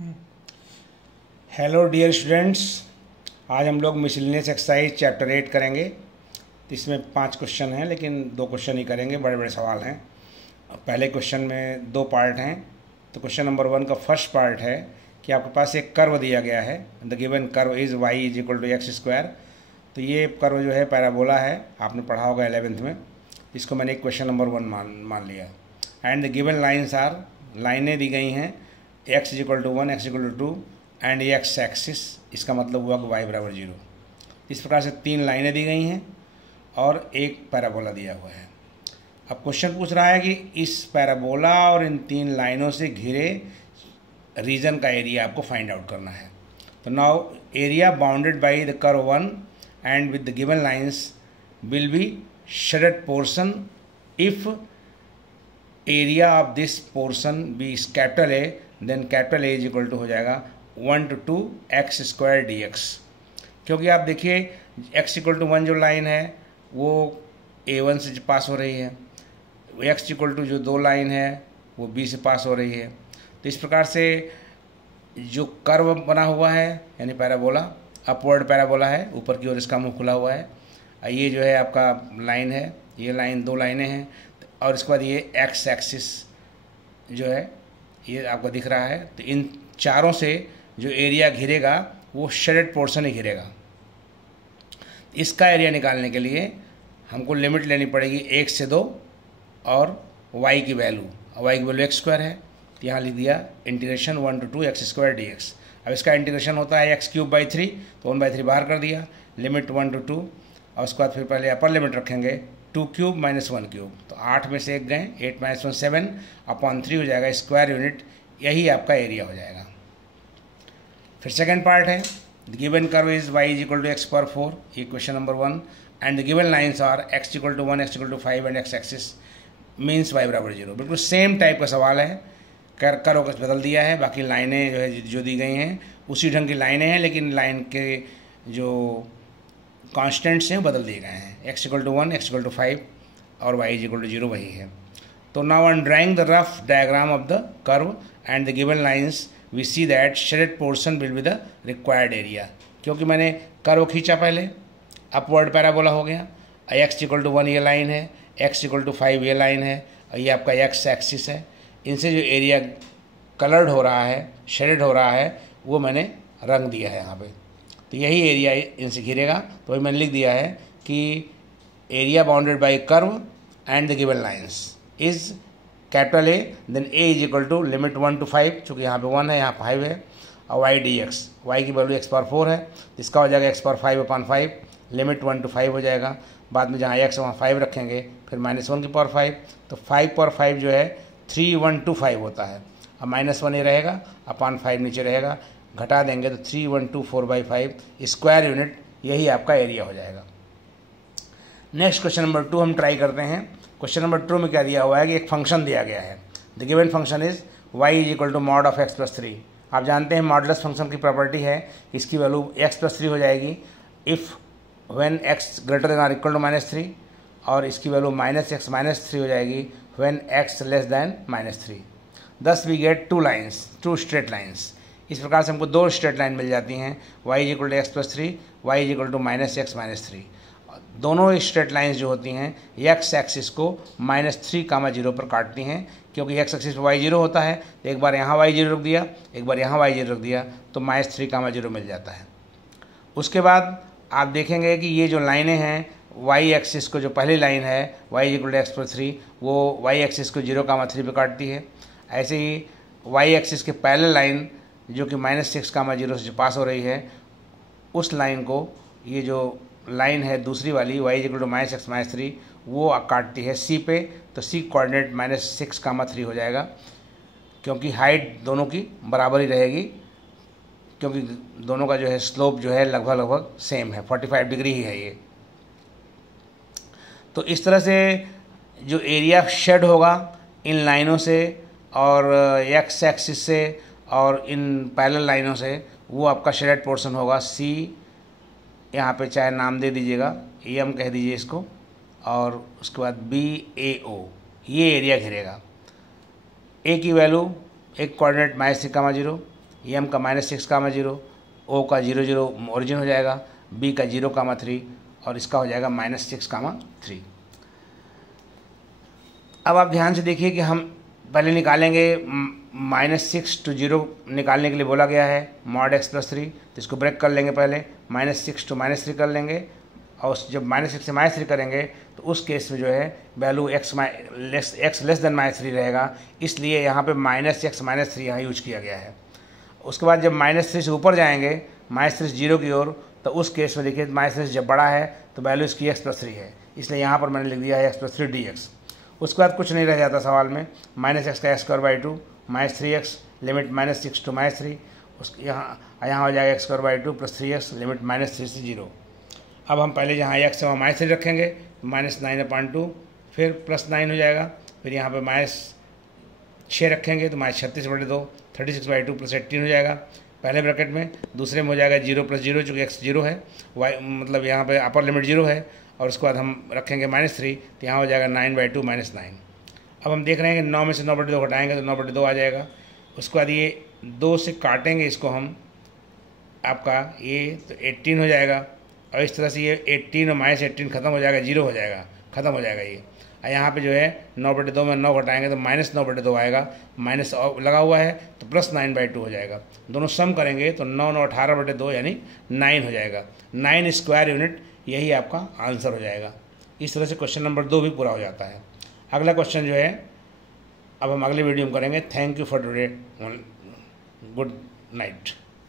Hello dear students, आज हम लोग मिसलिनियस एक्सरसाइज चैप्टर 8 करेंगे। तो इसमें 5 क्वेश्चन हैं, लेकिन 2 क्वेश्चन ही करेंगे, बड़े बड़े सवाल हैं। पहले क्वेश्चन में 2 पार्ट हैं। तो क्वेश्चन नंबर 1 का फर्स्ट पार्ट है कि आपके पास एक कर्व दिया गया है। The given curve is Y is equal to X square. तो ये कर्व जो है पैराबोला है, आपने पढ़ा होगा 11th में। इसको मैंने एक क्वेश्चन नंबर 1 मान लिया। And the given lines are, लाइनें दी गई हैं x is equal to 1, x equal to 2 and x axis, इसका मतलब हुआ कि y बराबर 0। इस प्रकार से 3 लाइनें दी गई हैं और एक पैराबोला दिया हुआ है। अब क्वेश्चन पूछ रहा है कि इस पैराबोला और इन 3 लाइनों से घिरे रीजन का एरिया आपको फाइंड आउट करना है। तो now area bounded by the curve 1 and with the given lines will be shaded portion if area of this portion be capital A, then capital A is equal to हो जाएगा 1 to 2 X square D X. क्योंकि आप देखिए x equal to 1 जो line है वो A1 से पास हो रही है, x इक्वल टू जो 2 लाइन है वो B से पास हो रही है। तो इस प्रकार से जो कर्व बना हुआ है यानी पैराबोला, अपवर्ड पैराबोला है, ऊपर की ओर इसका मुंह खुला हुआ है। ये जो है आपका लाइन है, ये लाइन 2 लाइनें हैं, और इसके बाद ये एक्स एक्सिस जो है ये आपको दिख रहा है। तो इन चारों से जो एरिया घिरेगा वो शेडेड पोर्शन ही घिरेगा। इसका एरिया निकालने के लिए हमको लिमिट लेनी पड़ेगी 1 से 2 और y की वैल्यू, y की वैल्यू एक्स स्क्वायर है। तो यहाँ लिख दिया integration 1 to 2 X square D x. अब इसका इंटीग्रेशन होता है x³/3, तो 1/3 बाहर कर दिया, लिमिट 1 to 2, और उसके बाद फिर पहले अपर लिमिट रखेंगे 2³ - 1³। तो 8 में से 1 गए, 8 - 1 7/3 हो जाएगा स्क्वायर यूनिट। यही आपका एरिया हो जाएगा। फिर सेकेंड पार्ट है, the given curve is y is equal to x power 4, ये question number 1, and the given lines are x equal to 1, x equal to 5 and x axis means y बराबर 0। बिल्कुल same type का सवाल है। Curve को बदल दिया है, बाकी लाइनें जो है जो दी गई हैं उसी ढंग की लाइनें हैं, लेकिन लाइन के जो कॉन्स्टेंट्स हैं बदल दिए गए हैं। x equal to 1, x equal to 5 और y इज इक्वल टू 0 वही है। तो now on drawing the rough diagram of the curve and the given lines we see that shaded portion will be the required area. क्योंकि मैंने curve खींचा पहले, upward parabola हो गया, x इक्वल टू 1 ये लाइन है, x इक्वल टू 5 ये line है, और ये आपका x एक्सिस है। इनसे जो एरिया कलर्ड हो रहा है, शेडेड हो रहा है, वो मैंने रंग दिया है यहाँ पे। तो यही एरिया इनसे घिरेगा। तो वही मैंने लिख दिया है कि area bounded by curve and the given lines is capital A, then A is equal to limit 1 to 5, चूँकि यहाँ पे 1 है, यहाँ 5 है, और y डी एक्स, वाई की वैल्यू x पावर 4 है, इसका हो जाएगा x पावर 5/5, लिमिट 1 to 5 हो जाएगा। बाद में जहाँ x वहाँ 5 रखेंगे, फिर -1 की पावर 5, तो 5 पावर 5 जो है 3/125 होता है। अब -1 ये रहेगा, अपॉन 5 नीचे रहेगा, घटा देंगे तो 3/124/5 स्क्वायर यूनिट, यही आपका एरिया हो जाएगा। नेक्स्ट क्वेश्चन नंबर 2 हम ट्राई करते हैं। क्वेश्चन नंबर 2 में क्या दिया हुआ है कि एक फंक्शन दिया गया है। The given function is y is equal to mod of x+3। आप जानते हैं मॉडुलस फंक्शन की प्रॉपर्टी है, इसकी वैल्यू x+3 हो जाएगी if when x greater than or equal to -3, और इसकी वैल्यू -x - 3 हो जाएगी when x less than -3। Thus we get 2 lines, 2 straight lines. इस प्रकार से हमको 2 स्ट्रेट लाइन मिल जाती हैं, y is equal to x+3, y is equal to -x - 3। दोनों स्ट्रेट लाइंस जो होती हैं x एक्सिस को -3, 0 पर काटती हैं। क्योंकि x एक्सिस पर y 0 होता है, तो एक बार यहाँ y 0 रख दिया, एक बार यहाँ y 0 रख दिया, तो -3, 0 मिल जाता है। उसके बाद आप देखेंगे कि ये जो लाइनें हैं y एक्सिस को, जो पहली लाइन है y इक्वल टू x+3, वो y एक्सिस को 0, 3 पर काटती है। ऐसे ही y एक्सिस के पैरेलल लाइन जो कि -6, 0 से पास हो रही है, उस लाइन को ये जो लाइन है दूसरी वाली y इक्वल टू -x - 3, वो काटती है c पे, तो c कोऑर्डिनेट -6, 3 हो जाएगा। क्योंकि हाइट दोनों की बराबर ही रहेगी, क्योंकि दोनों का जो है स्लोप जो है लगभग सेम है, 45 डिग्री ही है ये। तो इस तरह से जो एरिया शेड होगा इन लाइनों से और x एक्सिस से और इन पैरेलल लाइनों से, वो आपका शेडेड पोर्शन होगा c। यहाँ पे चाहे नाम दे दीजिएगा, AM कह दीजिए इसको, और उसके बाद BAO, ये एरिया घेरेगा। A की वैल्यू एक कोऑर्डिनेट -3, 0, एम का -6, 0, ओ का 0 0 ओरिजिन हो जाएगा, बी का 0, 3 और इसका हो जाएगा -6, 3। अब आप ध्यान से देखिए कि हम पहले निकालेंगे -6 to 0 निकालने के लिए बोला गया है mod x + 3, तो इसको ब्रेक कर लेंगे। पहले -6 to -3 कर लेंगे और जब -6 से -3 करेंगे तो उस केस में जो है वैल्यू x लेस देन -3 रहेगा, इसलिए यहाँ पे -x -3 यहाँ यूज किया गया है। उसके बाद जब -3 से ऊपर जाएंगे -3 0 की ओर, तो उस केस में देखिए -3 जब बड़ा है तो वैल्यू इसकी x + 3 है, इसलिए यहाँ पर मैंने लिख दिया है x + 3 dx। उसके बाद कुछ नहीं रह जाता सवाल में, -x का x² 2 -3x लिमिट -6 to -3, उस यहाँ हो जाएगा x² 2 + 3x लिमिट -3 से 0। अब हम पहले जहाँ x है वहाँ -3 रखेंगे, -9/2 फिर +9 हो जाएगा, फिर यहाँ पे -6 रखेंगे तो -36/2 36/2 + 18 हो जाएगा पहले ब्रैकेट में। दूसरे में हो जाएगा 0 + 0 चूँकि x 0 है, y मतलब यहाँ पे अपर लिमिट 0 है, और उसके बाद हम रखेंगे -3 तो यहाँ हो जाएगा 9/2 -9। अब हम देख रहे हैं कि 9 में से 9/2 घटाएंगे तो 9/2 आ जाएगा। उसके बाद ये 2 से काटेंगे इसको हम, आपका ये तो 18 हो जाएगा, और इस तरह से ये 18 और -18 खत्म हो जाएगा, 0 हो जाएगा, ख़त्म हो जाएगा ये। और यहाँ पे जो है 9/2 में 9 घटाएंगे तो -9/2 आएगा, माइनस लगा हुआ है तो +9/2 हो जाएगा। दोनों सम करेंगे तो 9 9 18/2 यानी 9 हो जाएगा। 9 स्क्वायर यूनिट यही आपका आंसर हो जाएगा। इस तरह से क्वेश्चन नंबर 2 भी पूरा हो जाता है। अगला क्वेश्चन जो है अब हम अगले वीडियो में करेंगे। Thank you for today, good night.